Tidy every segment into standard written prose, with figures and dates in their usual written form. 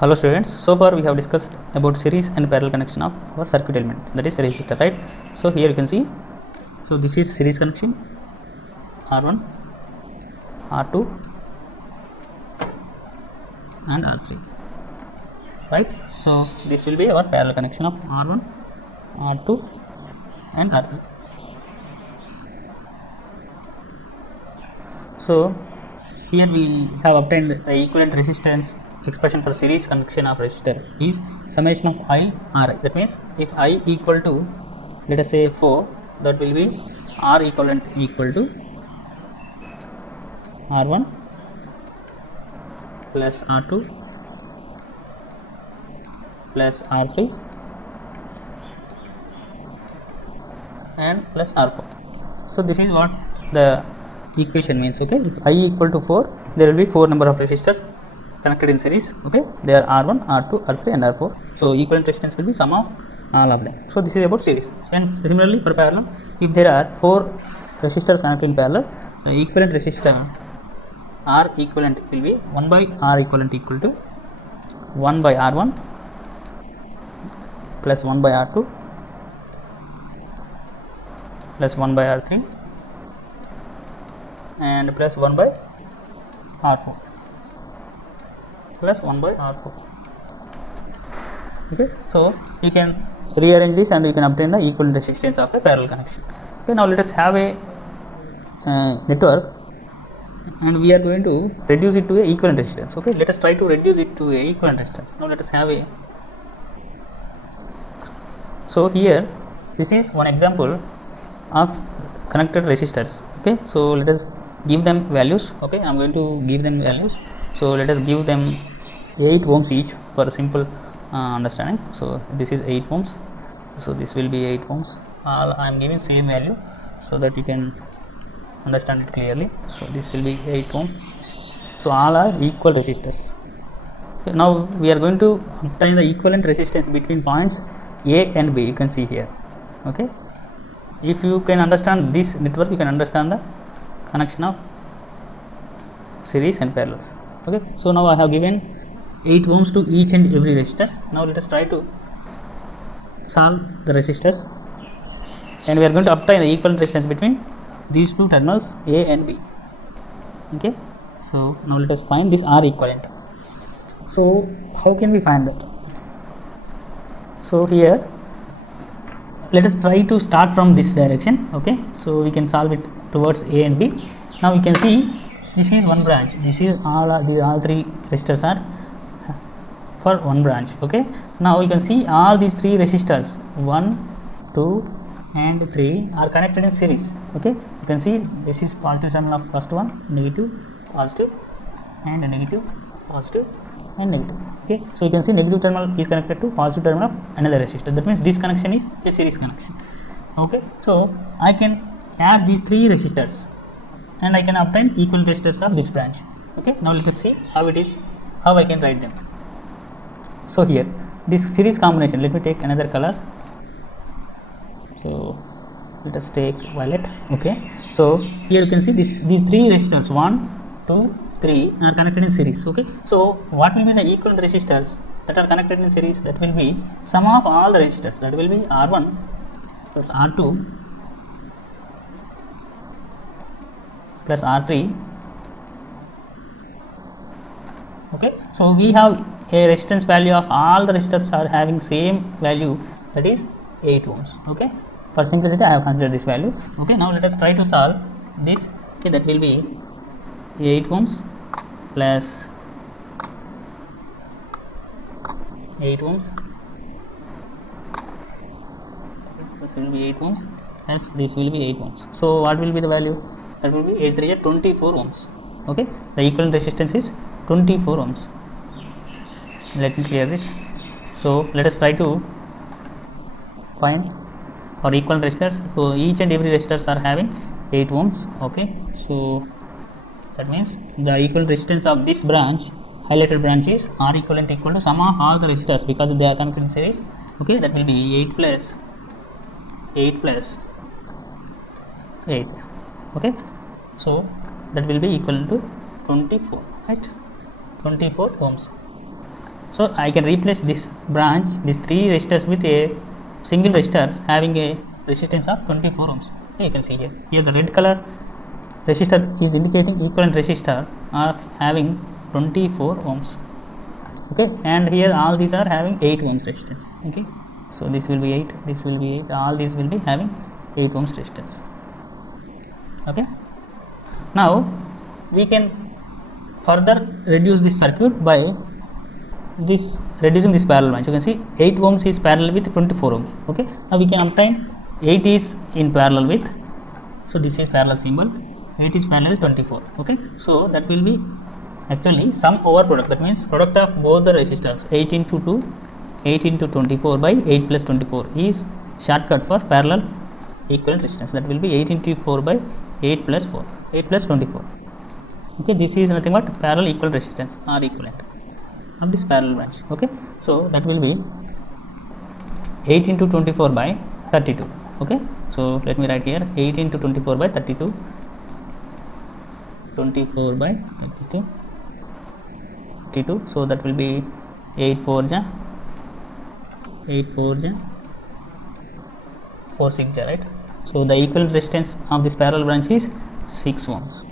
Hello students, so far we have discussed about series and parallel connection of our circuit element, that is resistor, right? So here you can see, so this is series connection R1, R2 and R3, right? So this will be our parallel connection of R1, R2 and R3. So here we have obtained the equivalent resistance expression for series connection of resistor is summation of I R I. That means if I equal to, let us say 4, that will be R equivalent equal to R1 plus R2 plus R3 and plus R4. So this is what the equation means. Okay, if I equal to 4, there will be 4 number of resistors connected in series. Okay, they are R1, R2, R3 and R4. So equivalent resistance will be sum of all of them. So this is about series. And similarly for parallel, if there are 4 resistors connected in parallel, the equivalent resistor R equivalent will be 1 by R equivalent equal to 1 by R1 plus 1 by R2 plus 1 by R3 and plus 1 by R4 plus 1 by R4. Okay, so you can rearrange this and you can obtain the equivalent resistance of a parallel connection. Okay, now let us have a network and we are going to reduce it to a equivalent resistance. Okay, let us try to reduce it to a equivalent resistance. Now let us have a, so here this is one example of connected resistors. Okay, so let us give them values. Okay, I am going to give them values. So let us give them 8 ohms each for a simple understanding. So this is 8 ohms, so this will be 8 ohms. I am giving same value so that you can understand it clearly. So this will be 8 ohm. So all are equal resistors. Okay, now we are going to obtain the equivalent resistance between points A and B. You can see here. Okay, if you can understand this network, you can understand the connection of series and parallels. Okay, so now I have given 8 ohms to each and every resistor. Now let us try to solve the resistors and we are going to obtain the equivalent resistance between these two terminals A and B. Okay, so now let us find this R equivalent. So how can we find that? So here let us try to start from this direction. Okay, so we can solve it towards A and B. Now we can see this is one branch. This is all 3 resistors are for one branch. Okay, now you can see all these 3 resistors 1, 2 and 3 are connected in series. Okay, you can see this is positive terminal of first one, negative, positive and negative, positive and negative. Okay, so you can see negative terminal is connected to positive terminal of another resistor. That means this connection is a series connection. Okay, so I can add these 3 resistors and I can obtain equivalent resistors of this branch. Okay, now let us see how it is, how I can write them. So here this series combination, let me take another color. So let us take violet. Okay, so here you can see these 3 resistors 1, 2, 3 are connected in series. Okay, so what will be the equivalent resistors that are connected in series? That will be sum of all the resistors, that will be R1 plus R2 plus R3. Okay, so we have a resistance value of all the resistors are having same value, that is 8 ohms. Okay, for simplicity I have considered this value. Okay, now let us try to solve this. Okay, that will be 8 ohms plus 8 ohms, this will be 8 ohms as this will be 8 ohms. So what will be the value? That will be 8 3 24 ohms. Okay, the equivalent resistance is 24 ohms. Let me clear this. So let us try to find our equivalent resistors. So each and every resistors are having 8 ohms. Okay, so that means the equivalent resistance of this branch, highlighted branch, is R equivalent equal to sum of all the resistors because they are connected in series. Okay, that will be 8 plus 8 plus 8. Okay, so that will be equal to 24, right? 24 ohms. So I can replace this branch, these 3 resistors with a single resistor having a resistance of 24 ohms. Okay, you can see here. Here the red color resistor is indicating equivalent resistor are having 24 ohms. Okay, and here all these are having 8 ohms resistance. Okay, so this will be 8, this will be 8, all these will be having 8 ohms resistance. Okay, now we can further reduce this circuit by this reducing this parallel branch. You can see 8 ohms is parallel with 24 ohms. Okay, now we can obtain 8 is in parallel with, so this is parallel symbol, 8 is parallel 24. Okay, so that will be actually sum over product, that means product of both the resistors 8 into 2, 8 into 24 by 8 plus 24 is shortcut for parallel equivalent resistance, that will be 8 into 4 by 8 plus 4, 8 plus 24. Okay, this is nothing but parallel equivalent resistance or equivalent of this parallel branch. Okay, so that will be 8 into 24 by 32. Okay, so let me write here 8 into 24 by 32, 24 by 32, 32, so that will be 8 4 ja 8 4 ja 4 6 ja, right? So the equivalent resistance of this parallel branch is 6 ohms.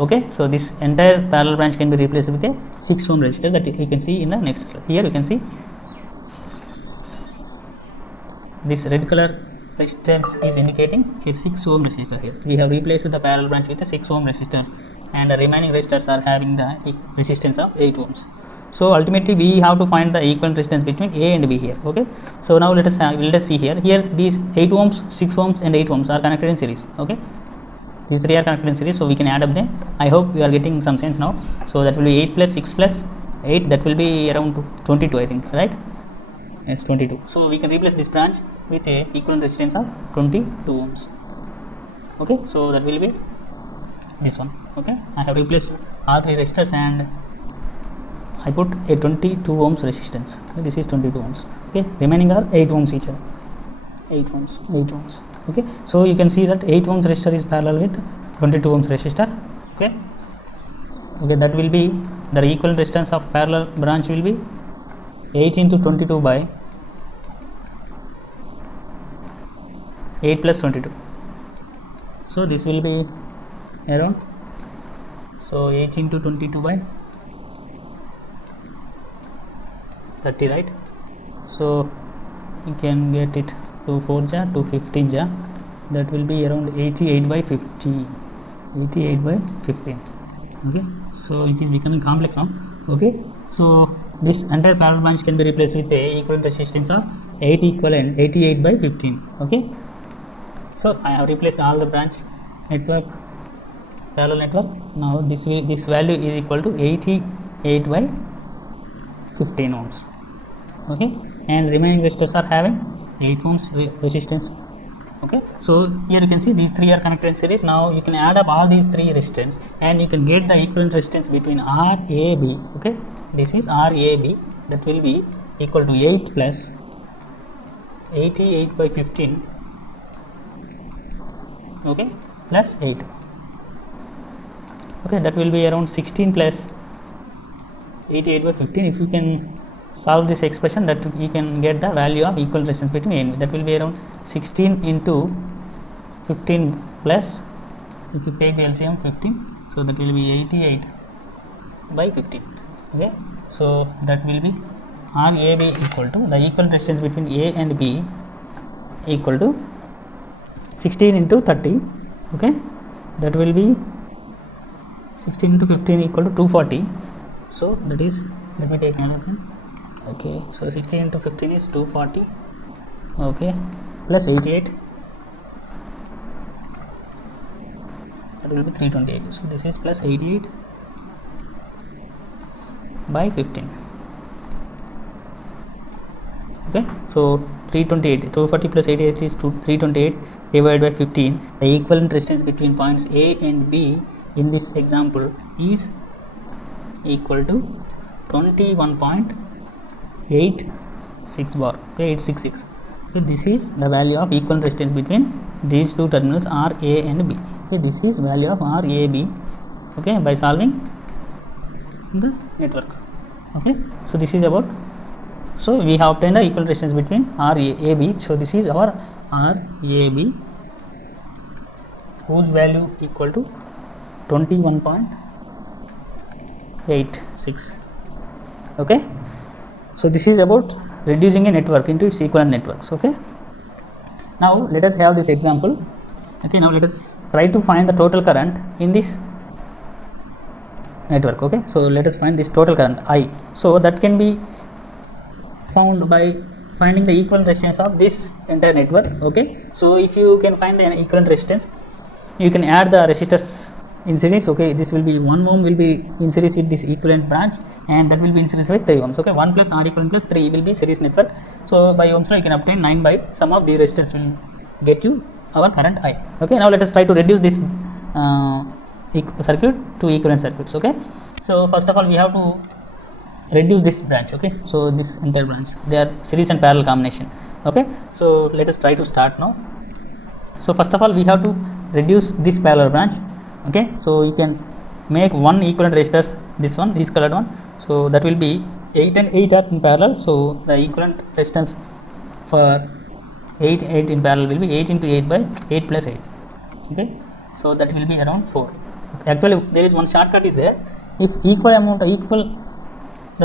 Okay, so this entire parallel branch can be replaced with a 6 ohm resistor that you can see in the next slide. Here you can see this red color resistance is indicating a 6 ohm resistor. Here we have replaced the parallel branch with a 6 ohm resistance, and the remaining resistors are having the resistance of 8 ohms. So ultimately we have to find the equivalent resistance between A and B here. Okay, so now let us see here. Here these 8 ohms, 6 ohms and 8 ohms are connected in series. Okay, these 3 are connected in series, so we can add up them. I hope you are getting some sense now. So that will be 8 plus 6 plus 8, that will be around 22, I think, right? Yes, 22. So we can replace this branch with a equivalent resistance of 22 ohms. Okay, so that will be this one. Okay, I have replaced all 3 resistors and I put a 22 ohms resistance. Okay, this is 22 ohms. Okay, remaining are 8 ohms each. 8 ohms, 8 ohms. Okay, so you can see that 8 ohms resistor is parallel with 22 ohms resistor. Okay, okay, that will be the equivalent resistance of parallel branch will be 8 into 22 by 8 plus 22. So this will be around, so 8 into 22 by 30, right? So you can get it 2 4 ja 2 15 ja, that will be around 88 by 50, 88 by 15. Okay, so it is becoming complex now. Okay, so this entire parallel branch can be replaced with a equivalent resistance of 88 by 15. Okay, so I have replaced all the branch network, parallel network. Now this value is equal to 88 by 15 ohms. Okay, and remaining resistors are having 8 ohms resistance. Okay, so here you can see these 3 are connected in series. Now you can add up all these 3 resistance and you can get the equivalent resistance between RAB. Okay, this is RAB, that will be equal to 8 plus 88 by 15. Okay, plus 8. Okay, that will be around 16 plus 88 by 15. If you can solve this expression, that you can get the value of equal resistance between A and B. That will be around 16 into 15 plus, if you take the LCM 15, so that will be 88 by 15. Okay, so that will be RAB equal to the equivalent resistance between A and B equal to 16 into 30. Okay, that will be 16 into 15 equal to 240. So that is, let me take another pen. Okay, so 16 into 15 is 240. Okay, plus 88, that will be 328. So this is plus 88 by 15. Okay, so 328, 240 plus 88 is 328 divided by 15. The equivalent resistance between points A and B in this example is equal to 21.86 bar. Okay, 866. Okay, this is the value of equivalent resistance between these two terminals R A and B. Okay, this is value of R A B. Okay, by solving the network. Okay, so this is about, so we have obtained the equivalent resistance between RAB. So this is our RAB, whose value equal to 21.86. okay, so this is about reducing a network into its equivalent networks. Okay, now let us have this example. Okay, now let us try to find the total current in this network. Okay, so let us find this total current I. So that can be found by finding the equivalent resistance of this entire network. Okay, so if you can find the equivalent resistance, you can add the resistors in series. Okay, this will be 1 ohm will be in series with this equivalent branch, and that will be in series with 3 ohms. Okay, 1 plus R equivalent plus 3 will be series network. So by ohms law you can obtain 9 by sum of the resistors will get you our current I. Okay, now let us try to reduce this circuit to equivalent circuits. Okay, so first of all we have to reduce this branch. Okay, so this entire branch, they are series and parallel combination. Okay, so let us try to start now. So first of all we have to reduce this parallel branch. Okay, so you can make one equivalent resistors, this one, this colored one. So that will be 8 and 8 are in parallel. So the equivalent resistance for 8 in parallel will be 8 into 8 by 8 plus 8. Okay, so that will be around 4. Actually there is one shortcut is there. If the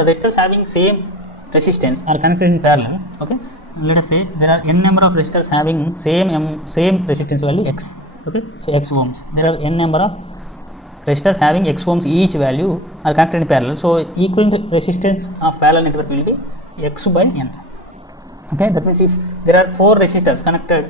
resistors having same resistance are connected in parallel. Okay, let us say there are n number of resistors having same resistance value x. Okay, so x ohms, there are n number of resistors having x ohms each value are connected in parallel. So equivalent resistance of parallel network will be x by n. Okay, that means if there are 4 resistors connected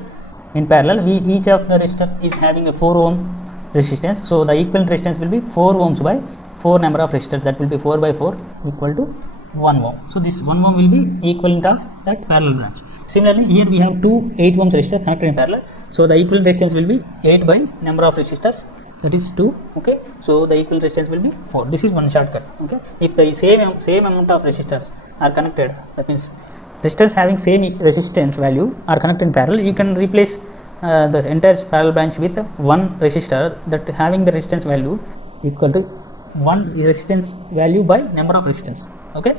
in parallel, each of the resistor is having a 4 ohm resistance. So the equivalent resistance will be 4 ohms by 4 number of resistors, that will be 4 by 4 equal to 1 ohm. So this 1 ohm will be equivalent of that parallel branch. Similarly here we have 2 8 ohms resistors connected in parallel. So the equivalent resistance will be 8 by number of resistors, that is 2. Okay, so the equivalent resistance will be 4. This is one shortcut. Okay, if the same amount of resistors are connected, that means resistors having same resistance value are connected in parallel, you can replace the entire parallel branch with one resistor that having the resistance value equal to one resistance value by number of resistance. Okay,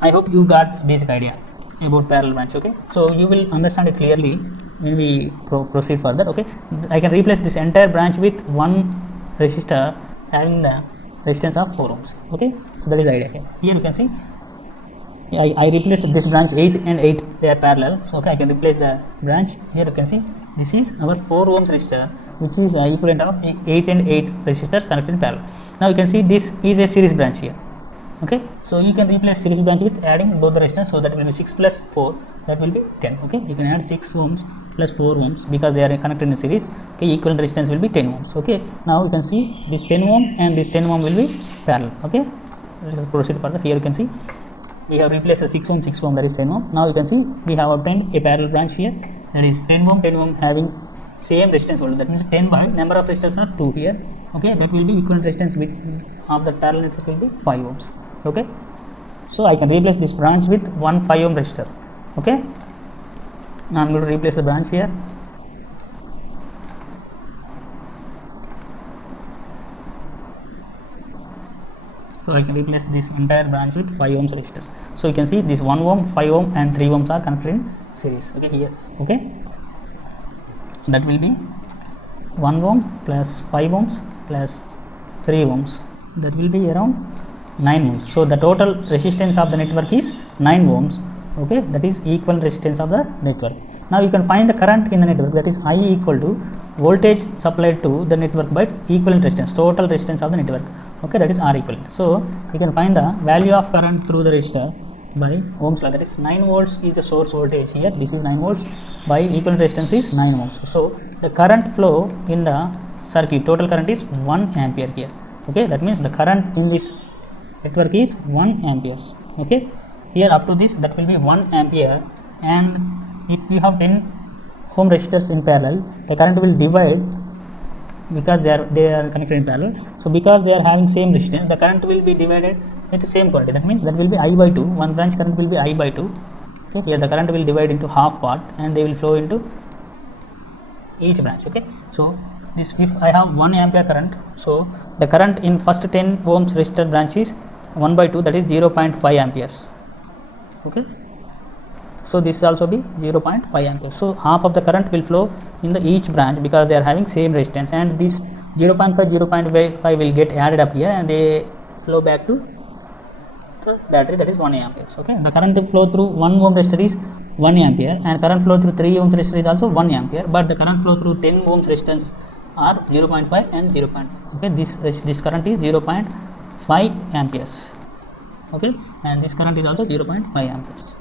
I hope you got basic idea about parallel branch. Okay, so you will understand it clearly when we proceed further. Okay, I can replace this entire branch with one resistor having the resistance of 4 ohms. Okay, so that is the idea here. Here you can see I replaced this branch 8 and 8, they are parallel. So okay, I can replace the branch. Here you can see this is our 4 ohms resistor, which is equivalent of 8 and 8 resistors connected in parallel. Now you can see this is a series branch here. Okay, so you can replace series branch with adding both the resistors, so that will be 6 plus 4, that will be 10. Okay, you can add 6 ohms plus 4 ohms because they are connected in series. Okay, equivalent resistance will be 10 ohms. Okay, now you can see this 10 ohm and this 10 ohm will be parallel. Okay, let us proceed further. Here you can see we have replaced a 6 ohm, that is 10 ohm. Now you can see we have obtained a parallel branch here, that is 10 ohm having same resistance value, that means 10 by number of resistors are 2 here. Okay, that will be equivalent resistance of the parallel network will be 5 ohms. Okay, so I can replace this branch with one 5 ohm resistor. Okay, now I am going to replace the branch here. So I can replace this entire branch with 5 ohms resistors. So you can see this 1 ohm, 5 ohm and 3 ohms are connected in series. Okay, here. Okay, that will be 1 ohm plus 5 ohms plus 3 ohms, that will be around 9 ohms. So the total resistance of the network is 9 ohms. Okay, that is equal resistance of the network. Now you can find the current in the network, that is I equal to voltage supplied to the network by equivalent resistance, total resistance of the network. Okay, that is R equivalent. So you can find the value of current through the resistor by Ohm's law, that is 9 volts is the source voltage here, this is 9 volts by equivalent resistance is 9 ohms. So the current flow in the circuit, total current is 1 ampere here. Okay, that means the current in this network is 1 amperes. Okay, here up to this that will be 1 ampere, and if you have 10 ohm resistors in parallel, the current will divide because they are connected in parallel. So because they are having same resistance, the current will be divided with the same quantity. That means that will be I by 2. One branch current will be I by 2. Okay, here the current will divide into half part and they will flow into each branch. Okay, so this, if I have 1 ampere current, so the current in first 10 ohms resistor branch is 1 by 2, that is 0.5 amperes. Okay, so this will also be 0.5 amperes. So half of the current will flow in the each branch because they are having same resistance, and this 0.5 will get added up here and they flow back to the battery, that is 1 amperes. Okay, the current flow through 1 ohm resistor is 1 ampere, and current flow through 3 ohms resistor is also 1 ampere, but the current flow through 10 ohms resistance are 0.5 and 0.5. Okay, this current is 0.5 amperes. Okay, and this current is also 0.5 amperes.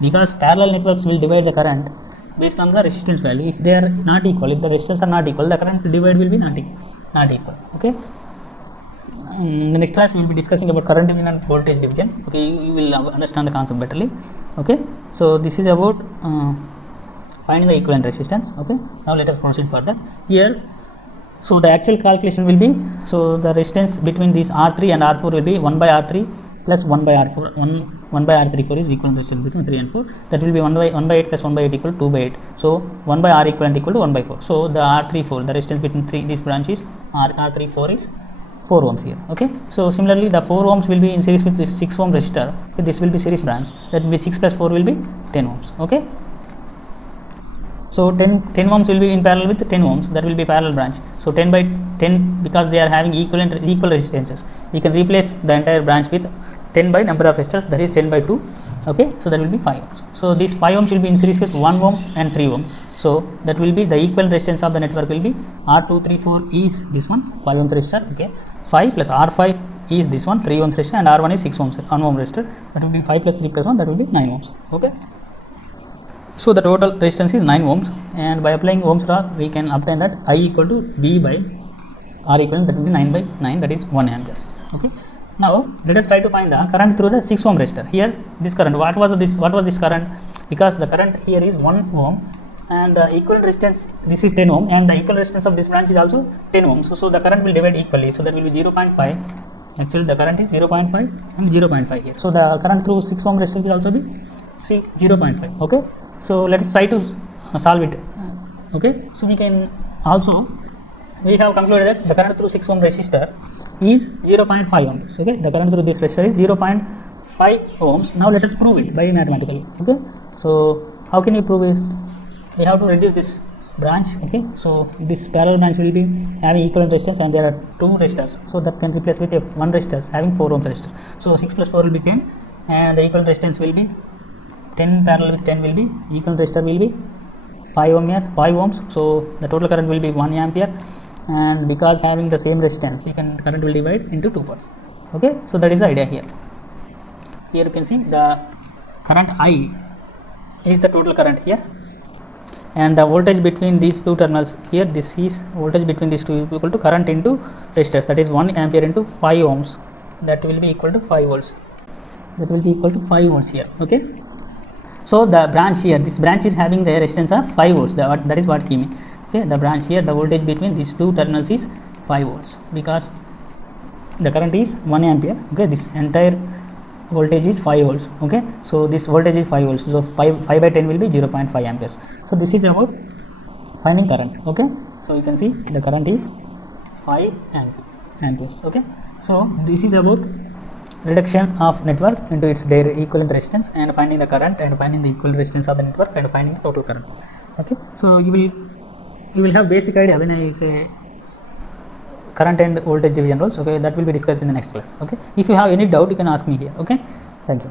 Because parallel networks will divide the current based on the resistance value. If they are not equal, if the resistors are not equal, the current divide will be not equal. Okay, in the next class we will be discussing about current division and voltage division. Okay, you will understand the concept betterly. Okay, so this is about finding the equivalent resistance. Okay, now let us proceed further here. So the actual calculation will be, so the resistance between these R3 and R4 will be 1 by R3 plus 1 by R4. 1 by R34 is equivalent resistance between 3 and 4. That will be 1 by 8 plus 1 by 8 equal to 2 by 8. So 1 by R equivalent equal to 1 by 4. So the R34, the resistance between these branches, R34 is 4 ohms here. Okay, so similarly the 4 ohms will be in series with this 6 ohm resistor. Okay, this will be series branch, that will be 6 plus 4 will be 10 ohms. Okay, so 10 ohms will be in parallel with 10 ohms, that will be parallel branch. So 10 by 10, because they are having equal resistances, we can replace the entire branch with 10 by number of resistors, that is 10 by 2. Okay, so that will be 5 ohms. So this 5 ohms will be in series with 1 ohm and 3 ohm. So that will be the equal resistance of the network will be R234 is this one, 5 ohm resistor. Okay, 5 plus R5 is this one, 3 ohm resistor, and R1 is 6 ohms 1 ohm resistor. That will be 5 plus 3 plus 1, that will be 9 ohms. Okay, so the total resistance is 9 ohms, and by applying Ohm's law we can obtain that I equal to V by R equivalent, that will be 9 by 9, that is 1 amperes. Okay, now let us try to find the current through the 6 ohm resistor. Here this current, what was this current? Because the current here is 1 ohm and the equivalent resistance, this is 10 ohm, and the equal resistance of this branch is also 10 ohms. So the current will divide equally, so that will be 0.5. Actually the current is 0.5 and 0.5 here. So the current through 6 ohm resistor will also be 0.5. Okay, so let us try to solve it. Okay, so we can also, we have concluded that the current through 6 ohm resistor is 0.5 ohms. Okay, the current through this resistor is 0.5 ohms. Now let us prove it by mathematically. Okay, so how can you prove it? We have to reduce this branch. Okay, so this parallel branch will be having equivalent resistance, and there are 2 resistors, so that can replace with one resistor having 4 ohms resistor. So 6 plus 4 will be 10, and the equivalent resistance will be 10 parallel with 10 will be, equivalent resistor will be 5 ohms. So the total current will be 1 ampere, and because having the same resistance, current will divide into 2 parts. Okay, so that is the idea here. Here you can see the current I is the total current here, and the voltage between these two terminals here, this is voltage between these two is equal to current into resistors, that is 1 ampere into 5 ohms, that will be equal to 5 volts, that will be equal to 5 volts here. Okay, so the branch here, this branch is having the resistance of 5 volts, that is what he means. Okay, the branch here, the voltage between these two terminals is 5 volts because the current is 1 ampere. Okay, this entire voltage is 5 volts. Okay, so this voltage is 5 volts, so 5 by 10 will be 0.5 amperes. So this is about finding current. Okay, so you can see the current is 5 amperes. Okay, so this is about reduction of network into its their equivalent resistance, and finding the current, and finding the equivalent resistance of the network, and finding the total current. Okay, so you will have basic idea when I say current and voltage division rules. Okay, that will be discussed in the next class. Okay, if you have any doubt, you can ask me here. Okay, thank you.